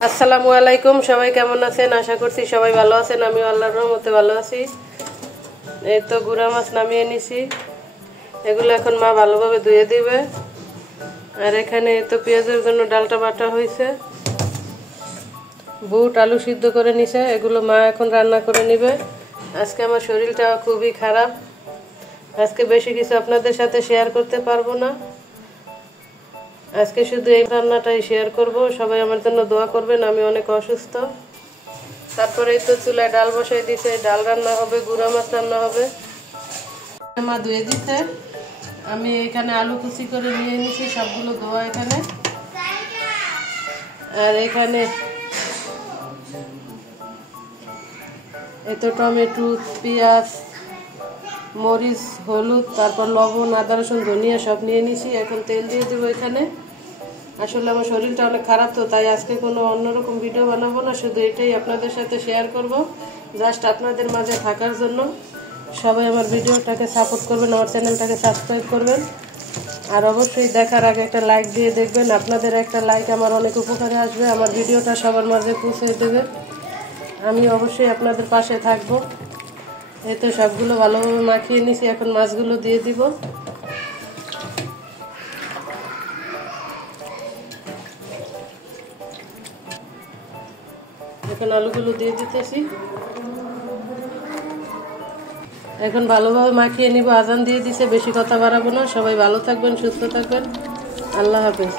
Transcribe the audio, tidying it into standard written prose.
আসসালামু আলাইকুম। সবাই কেমন আছেন? আশা করছি সবাই ভালো আছেন। আমি আল্লাহর রহমতে ভালো আছি। এই তো গুড়া মাছ নামিয়ে নিছি, এগুলো এখন মা ভালোভাবে ধুয়ে দিবে। আর এখানে তো পেঁয়াজের জন্য ডালটা বাটা হয়েছে, বুট আলু সিদ্ধ করে নিছে, এগুলো মা এখন রান্না করে নিবে। আজকে আমার শরীরটা খুবই খারাপ, আজকে বেশি কিছু আপনাদের সাথে শেয়ার করতে পারবো না। আজকে শুধু এই রান্নাটাই শেয়ার করব। সবাই আমার জন্য দোয়া করবেন, আমি অনেক অসুস্থ। তারপরে তো চুলায় ডাল বসাই দিছে, ডাল রান্না হবে, গুঁড়া মাছ রান্না হবে। মা ধুয়ে দিতে, আমি এখানে আলু কুচি করে নিয়ে নিছি, সবগুলো ধোয়া এখানে। আর এখানে এই তো টমেটো, পেঁয়াজ, মরিচ, হলুদ, তারপর লবণ, আদা রসুন, ধনিয়া সব নিয়ে নিছি। এখন তেল দিয়ে দেবো এখানে। আসলে আমার শরীরটা অনেক খারাপ, তো তাই আজকে কোনো অন্যরকম ভিডিও বানাবো না, শুধু এটাই আপনাদের সাথে শেয়ার করব, জাস্ট আপনাদের মাঝে থাকার জন্য। সবাই আমার ভিডিওটাকে সাপোর্ট করবেন, আমার চ্যানেলটাকে সাবস্ক্রাইব করবেন, আর অবশ্যই দেখার আগে একটা লাইক দিয়ে দেখবেন। আপনাদের একটা লাইক আমার অনেক উপকারে আসবে, আমার ভিডিওটা সবার মাঝে পৌঁছে দেবে। আমি অবশ্যই আপনাদের পাশে থাকবো। এই তো সবগুলো ভালোভাবে মাখিয়ে নিছি, এখন মাছগুলো দিয়ে দিব। এখন আলুগুলো দিয়ে দিতেছি, এখন ভালোভাবে মাখিয়ে নিব। আজান দিয়ে দিছে, বেশি কথা বাড়াবো না। সবাই ভালো থাকবেন, সুস্থ থাকবেন। আল্লাহ হাফেজ।